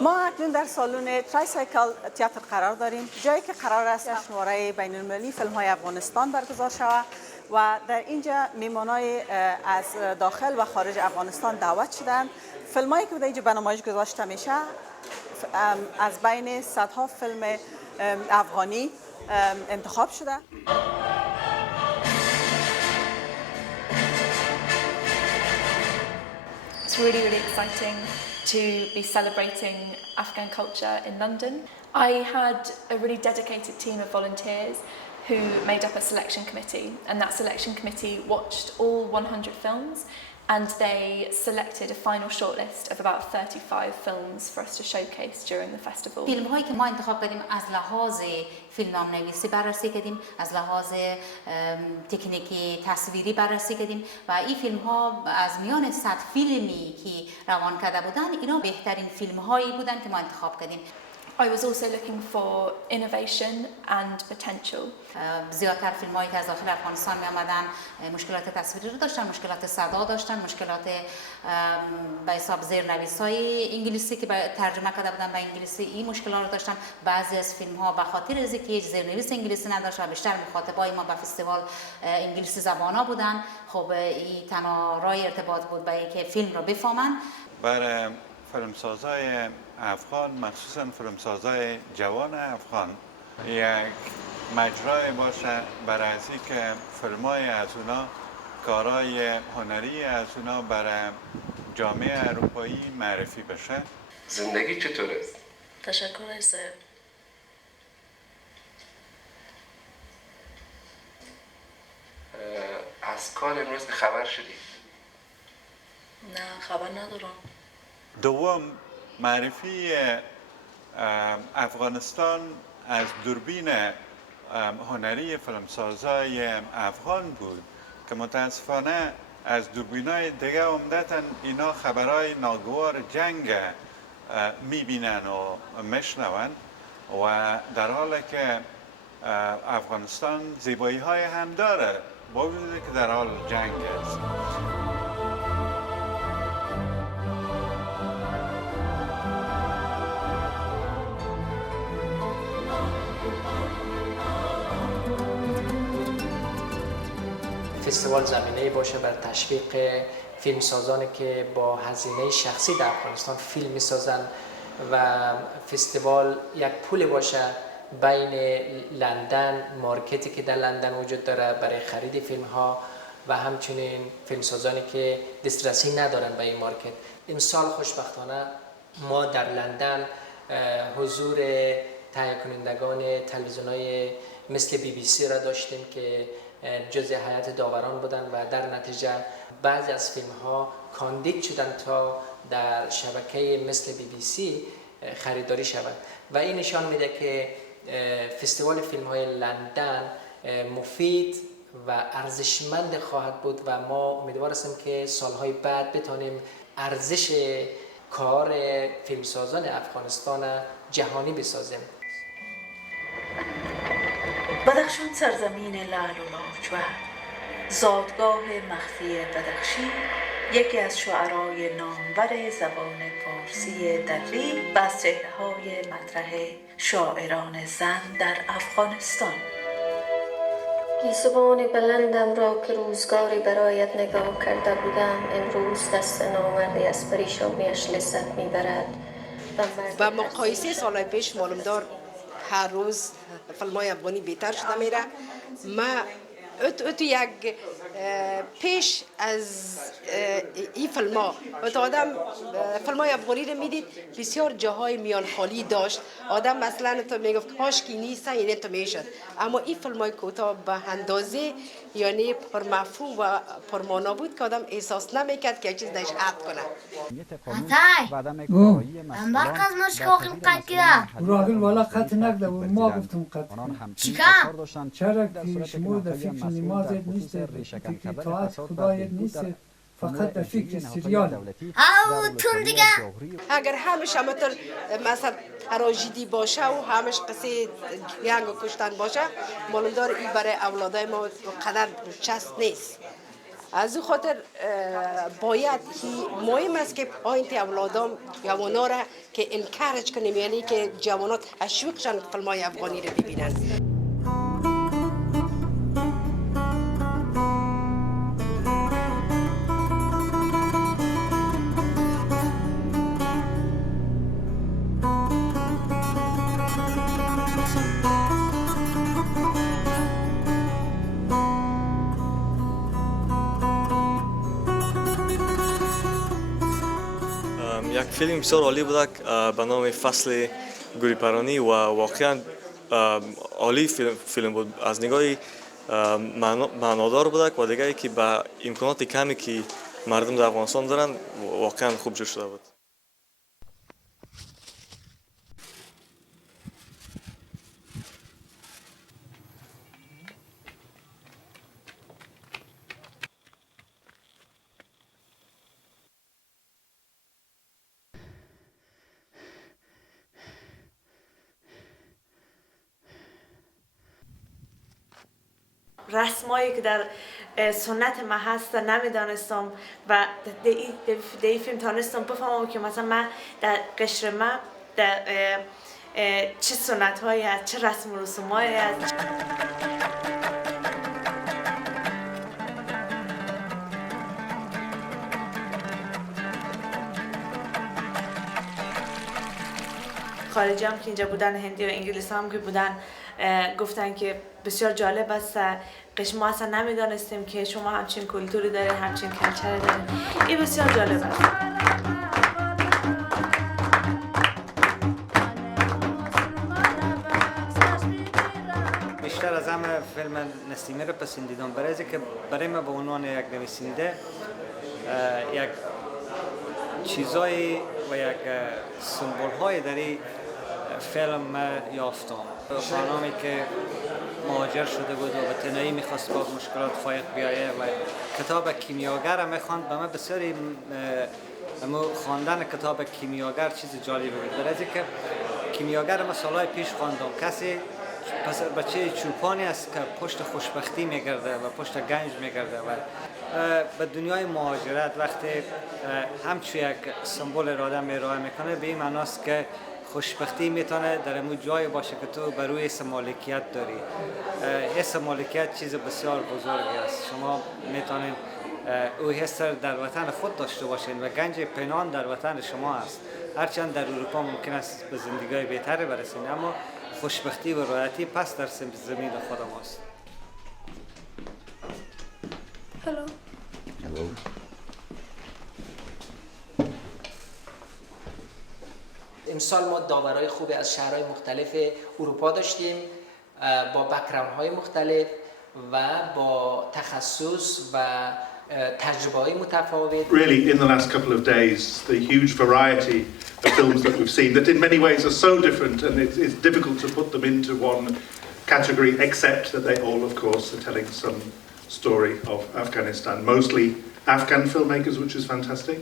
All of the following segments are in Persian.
ما اکنون در سالن ترایسایکل تئاتر قرار داریم، جایی که قرار است جشنواره بین المللی فیلمهای افغانستان برگزار شود و در اینجا میمانای از داخل و خارج افغانستان دعوت شدند. فیلمایی که در اینجا به نمایش گذاشته میشه از بین صدها فیلم افغانی انتخاب شده. It's really, really exciting to be celebrating Afghan culture in London. I had a really dedicated team of volunteers who made up a selection committee, and that selection committee watched all 100 films and they selected a final shortlist of about 35 films for us to showcase during the festival. فیلم‌هایی که ما انتخاب کردیم از لحاظ فیلمنامه‌نویسی بررسی کردیم، از لحاظ تکنیکی تصویری بررسی کردیم و این فیلم‌ها از میان 100 فیلمی که روان کرده بودن اینا بهترین فیلم‌هایی بودن که ما انتخاب کردیم. I was also looking for innovation and potential. زیادتر فیلم‌هایی که از داخل افغانستان می آمدن مشکلات تصویری رو داشتن، مشکلات صدا داشتن، مشکلات به حساب زیرنویس‌های انگلیسی که ترجمه کرده بودن به انگلیسی این مشکلات رو داشتن. بعضی از فیلم‌ها به خاطر از اینکه هیچ زیرنویس انگلیسی نداشت و بیشتر مخاطبای ما به فستیوال انگلیسی زبانا بودن، خب این تنها راه ارتباط بود به اینکه فیلم رو بفهمن. برای فیلمسازای افغان، مخصوصا فیلمسازای جوان افغان، یک مجرای باشه برای ازی که فیلمای از اونا، کارهای هنری از اونا برای جامعه اروپایی معرفی بشه. زندگی چطور است؟ تشکر صاحب. از کار امروز خبر شدی؟ نه خبر ندارم. دوم معرفی افغانستان از دوربین هنری فیلمسازای افغان بود که متاسفانه از دوربینای دیگه عمدتاً اینا خبرهای ناگوار جنگ میبینن و میشنون و در حالی که افغانستان زیبایی های هم داره با وجودی که در حال جنگ است. فستیوال زمینه‌ای باشه بر تشویق فیلمسازانی که با هزینه شخصی در افغانستان فیلم می‌سازند و فستیوال یک پول باشه بین لندن، مارکتی که در لندن وجود داره برای خرید فیلم‌ها و همچنین فیلمسازانی که دسترسی ندارن به این مارکت. امسال خوشبختانه ما در لندن حضور تهیه کنندگان تلویزیون‌های مثل BBC را داشتیم که جزء هیئت داوران بودن و در نتیجه بعضی از فیلم‌ها کاندید شدن تا در شبکه مثل BBC خریداری شود و این نشان میده که فستیوال فیلم‌های لندن مفید و ارزشمند خواهد بود و ما امیدوار هستیم که سالهای بعد بتونیم ارزش کار فیلمسازان افغانستان جهانی بسازیم. بدخشان سرزمین لعل و لاجورد، زادگاه مخفی بدخشی، یکی از شعرای نامور زبان فارسی دری و از چهره‌های مطرح شاعران زن در افغانستان. گیسوان بلندم را که روزگاری برایت نگاه کرده بودم امروز دست نامردی از پریشانیش لذت میبرد و مقایسه سالهای پیش معلوم دار هر روز فیلم‌های افغانی بهتر شده میره. ما اتو یک پیش از این فیلم‌ها آدم فیلم‌های افغانی رو میدید بسیار جاهای میان خالی داشت، آدم مثلا تو میگفت کاش کی نیست یعنی تو میشد، اما این فیلم‌های کوتاه به اندازه یعنی پرمفهوم و پرمعنا بود که آدم احساس نمیکرد که چیز داشت عد کنه. ام باقی از ماش کاخیم قد کده راقل والا قط نکده و ما گفتم قط چیکم؟ چرا که شما در فکر نمازت نیست، فکر طاعت خدایت نیست، فقط در فکر سریال. او تون دیگه اگر همش همتر مثلا تراژدی باشه و همش قصه جنگ و کشتن باشه معلوم داره این برای اولادای ما قدر چست نیست. از این خاطر باید مهم است که پایینت اولادام جوانا را که انکارج کنیم، یعنی که جوانات تشویقشان فیلم‌های افغانی را ببینن. یک فیلم بسیار عالی بود به نام فصل گوریپرانی و واقعا عالی فیلم بود. از نگاه معنادار بود و دیگه که با امکانات کمی که مردم در افغانستان دارن واقعا خوب جور شده بود. رسمایی که در سنت ما هست نمیدانستم و در فیلم تانستم بفهمم که مثلا من در قشر ما در چه سنت هایی هست، چه رسم و رسوم هایی هست. خارجی هم که اینجا بودن، هندی و انگلیسی هم که بودن، گفتن که بسیار جالب است، ما اصلا نمیدانستیم که شما همچین کلتوری دارید، همچین کلچری دارید. این بسیار جالب است. بیشتر از همه فیلم نسیمی رو پسندیدم برای که برای من به عنوان یک نویسنده یک چیزایی و یک سمبول‌های در این فیلم یافتم. خانمی که مهاجر شده بود و به تنهایی میخواست با مشکلات فایق بیایه و کتاب کیمیاگر میخواند. به من بسیاری خواندن کتاب کیمیاگر چیز جالبی بود، برای که کیمیاگر ما سالهای پیش خواندم. کسی بچه چوپانی است که پشت خوشبختی میگرده و پشت گنج میگرده و به دنیای مهاجرت وقتی همچون یک سمبول اراده میراه میکنه، به این معناست که خوشبختی میتونه در امو جای باشه که تو بر روی حس مالکیت داری. حس مالکیت چیز بسیار بزرگی است. شما میتونید او حس در وطن خود داشته باشین و گنج پنهان در وطن شما است. هرچند در اروپا ممکن است به زندگی بهتری برسین، اما خوشبختی و راحتی پس در زمین خود ماست. Hello. Hello. امسال ما داورای خوبی از شهرهای مختلف اروپا داشتیم با بک‌گراند‌های مختلف و با تخصص و تجربه‌های متفاوت. Really, in the last couple of days, the huge variety of films that we've seen that in many ways are so different, and it's difficult to put them into one category, except that they all, of course, are telling some story of Afghanistan. Mostly Afghan filmmakers, which is fantastic.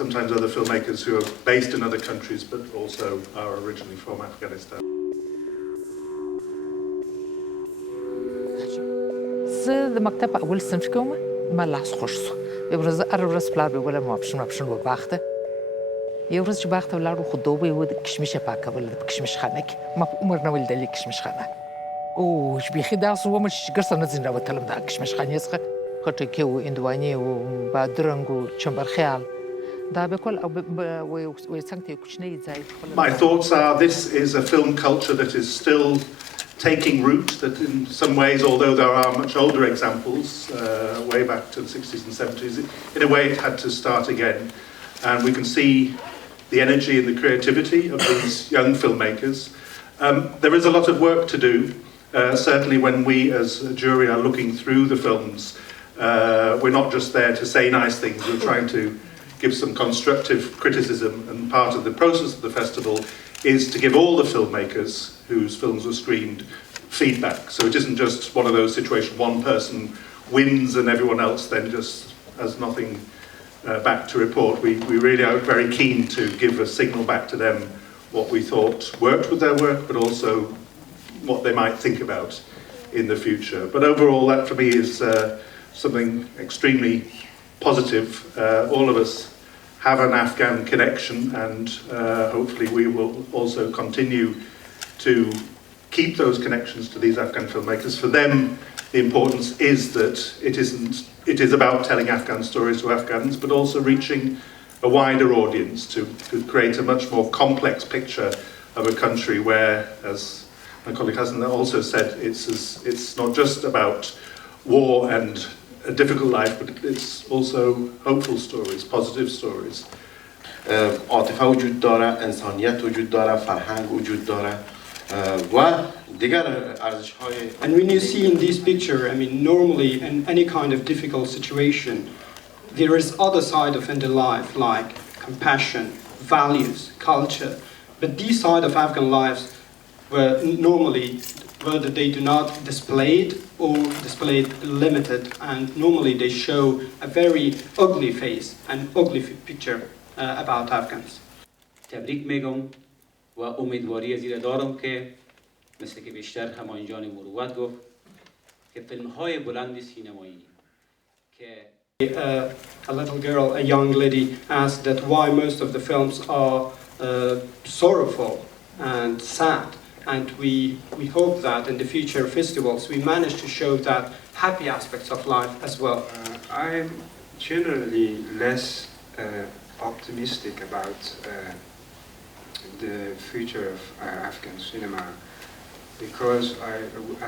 Sometimes other filmmakers who are based in other countries but also are originally from Afghanistan. زه د مکتب اول صنف کې وم، ما لاس خوش شو. یو ورځ هر ورځ پلار مې ویله ماپښین به باغ ته. یو ورځ چې باغ ته ولاړو خو دوبه یې د کشمش یې پاکول په کشمش خانه کې. ما په عمر نه ولیدلې کشمش خانه. او چې بیخي داسې وم چې ګرځه نه ځین راوتلم د کشمش خانې څخه. خټکي و، هندوانې و، بادرنګ و، چمبرخیال. My thoughts are this is a film culture that is still taking root, that in some ways, although there are much older examples, way back to the 60s and 70s, in a way it had to start again. And we can see the energy and the creativity of these young filmmakers. There is a lot of work to do. Certainly when we as a jury are looking through the films, we're not just there to say nice things, we're trying to give some constructive criticism, and part of the process of the festival is to give all the filmmakers whose films were screened feedback. So it isn't just one of those situations, one person wins and everyone else then just has nothing back to report. We really are very keen to give a signal back to them what we thought worked with their work, but also what they might think about in the future. But overall, that for me is something extremely positive. All of us have an Afghan connection, and hopefully we will also continue to keep those connections to these Afghan filmmakers. For them, the importance is that it is about telling Afghan stories to Afghans, but also reaching a wider audience to create a much more complex picture of a country where, as my colleague Hassan also said, it's not just about war and a difficult life, but it's also hopeful stories, positive stories. عاطفه وجود داره، انسانیت وجود داره، فرهنگ وجود داره و دیگر ارزش‌های. And when you see in this picture, I mean, normally in any kind of difficult situation, there is other side of in the life like compassion, values, culture. But these side of Afghan lives were normally whether they do not displayed or displayed limited, and normally they show a very ugly face, an ugly picture about Afghans. تبریک میگم و امیدواری زیرا دارم که مثل که بیشتر همایون جان مروت گفت که فیلمهای بلند سینمایی که a little girl, a young lady, asked that why most of the films are sorrowful and sad. And we hope that in the future festivals we manage to show that happy aspects of life as well. I'm generally less optimistic about the future of Afghan cinema because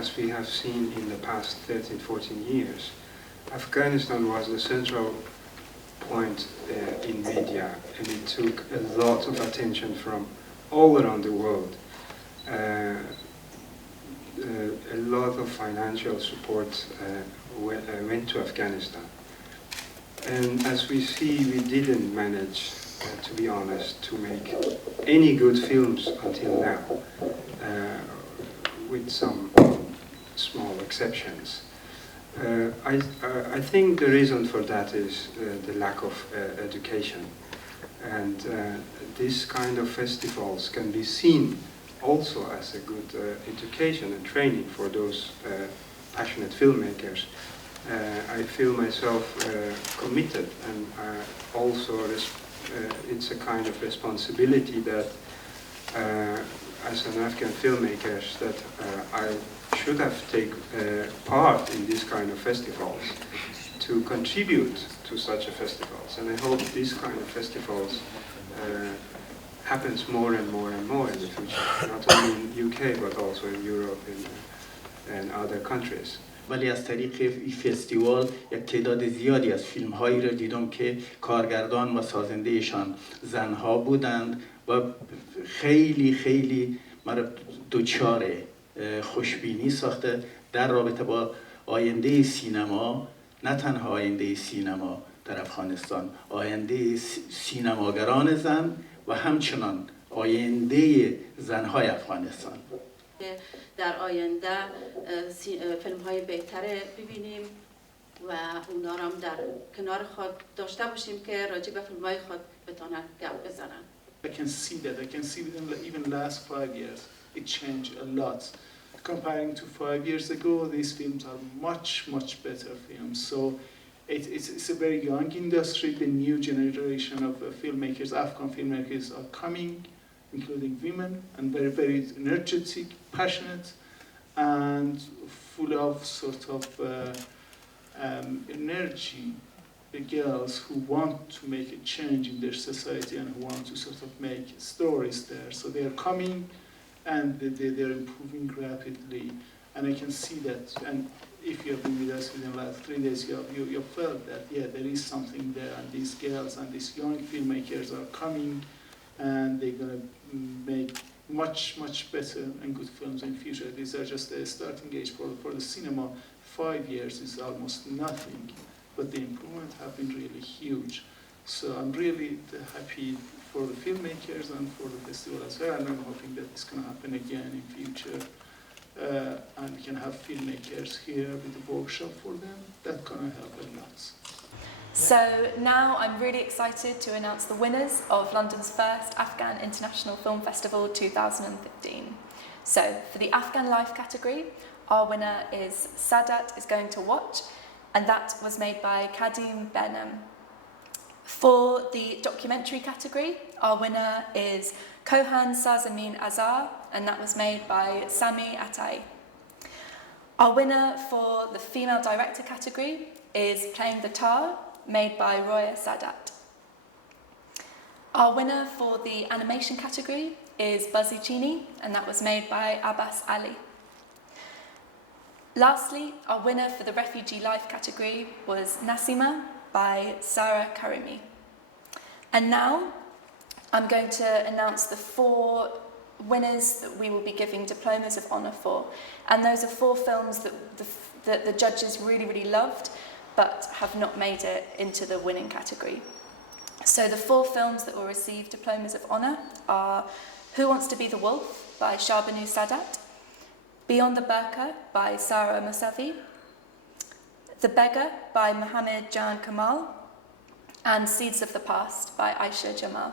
as we have seen in the past 13-14 years, Afghanistan was the central point in media, and it took a lot of attention from all around the world. A lot of financial support went to Afghanistan. And as we see, we didn't manage, to be honest, to make any good films until now, with some small exceptions. I think the reason for that is the lack of education. And this kind of festivals can be seen also as a good education and training for those passionate filmmakers. I feel myself committed, and also it's a kind of responsibility that as an Afghan filmmaker that I should have taken part in this kind of festivals to contribute to such a festivals, and I hope these kind of festivals happens more and more and more in the future, not only in UK but also in Europe and other countries. ولی از طریق این فستیوال یک تعداد زیادی از فیلم‌هایی را دیدم که کارگردان و سازنده‌شان زنها بودند و خیلی خیلی مرا دوچار خوشبینی ساخته در رابطه با آینده سینما، نه تنها آینده سینما در افغانستان، آینده سینماگران زن و همچنان آینده زنهای افغانستان. در آینده فیلم‌های بهتره ببینیم و اونا رو هم در کنار خود داشته باشیم که راجع به فیلم‌های خود بتونن گپ بزنن. I can see that. I can see within even last 5 years it changed a lot. Comparing to 5 years ago, these films are much better films. So it's a very young industry. The new generation of filmmakers, Afghan filmmakers, are coming, including women, and very energetic, passionate, and full of sort of energy. The girls who want to make a change in their society and who want to sort of make stories there. So they are coming, and they're improving rapidly, and I can see that. And if you have been with us within the last 3 days, you felt that there is something there, and these girls and these young filmmakers are coming, and they're gonna make much better and good films in future. These are just a starting age for the cinema. 5 years is almost nothing, but the improvement have been really huge. So I'm really happy for the filmmakers and for the festival as well, and I'm hoping that it's going to happen again in future. And we can have filmmakers here with a workshop for them. That's going to help a lot. So now I'm really excited to announce the winners of London's first Afghan International Film Festival 2015. So for the Afghan Life category, our winner is Sadat is Going to Watch. and that was made by Kadim Benem. For the documentary category, our winner is Kohan Sazamin Azar, and that was made by Sami Atay. Our winner for the female director category is Playing the Tar, made by Roya Sadat. Our winner for the animation category is Buzzy Chini, and that was made by Abbas Ali. Lastly, our winner for the refugee life category was Nasima by Sarah Karimi. And now I'm going to announce the 4 winners that we will be giving diplomas of honour for. And those are 4 films that the judges really, really loved, but have not made it into the winning category. So the 4 films that will receive diplomas of honour are Who Wants to Be the Wolf by Shahbanu Sadat, Beyond the Burqa by Sarah Musavi, The Beggar by Mohammed Jan Kamal, and Seeds of the Past by Aisha Jamal.